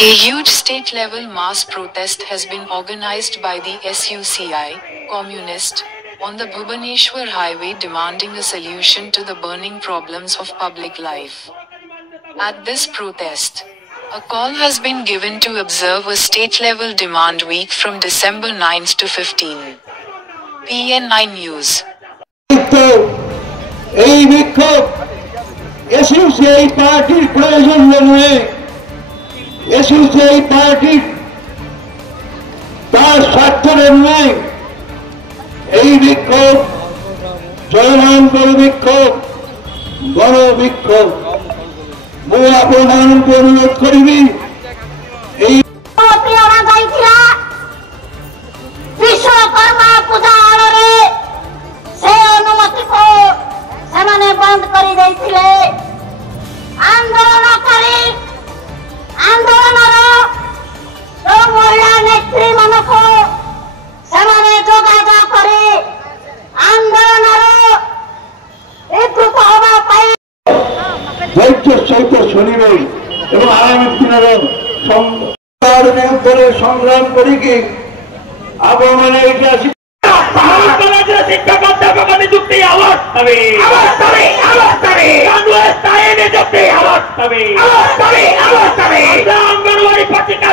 A huge state-level mass protest has been organized by the SUCI, Communist, on the Bhubaneswar highway demanding a solution to the burning problems of public life. At this protest, a call has been given to observe a state-level demand week from December 9th to 15. PN9 News. এই বিক্ষোভ এসইউসিআই পার্টির প্রয়োজন নয়, এসইউসিআই পার্টির তার স্বার্থের নয়। এই বিক্ষোভ চলমান বিক্ষোভ, গণবিক্ষোভ। মু আপনাকে অনুরোধ করিবি এই विश्वकर्मा पूजा आड़े से अनुमति को सेमाने बंद करी देइथिले। आंदोलनकारी आंदोलनर जो महिला नेत्री मानको सेमाने जोगाजोग करे आंदोलनर एकजुट हवा पाई ধৈর্যের সহিত শুনিবে এবং আগামী দিনের বিরুদ্ধে সংগ্রাম করি কি আবহাওয়া এটা শিক্ষক অধ্যাপক নিযুক্তি আওয়াজ হবে, আওয়াজ হবে, আওয়াজ হবে। কংগ্রেস তাই নিযুক্তি আওয়াজ হবে, আওয়াজ হবে, আওয়াজ হবে। অঙ্গনওয়াড়ি পত্রিকা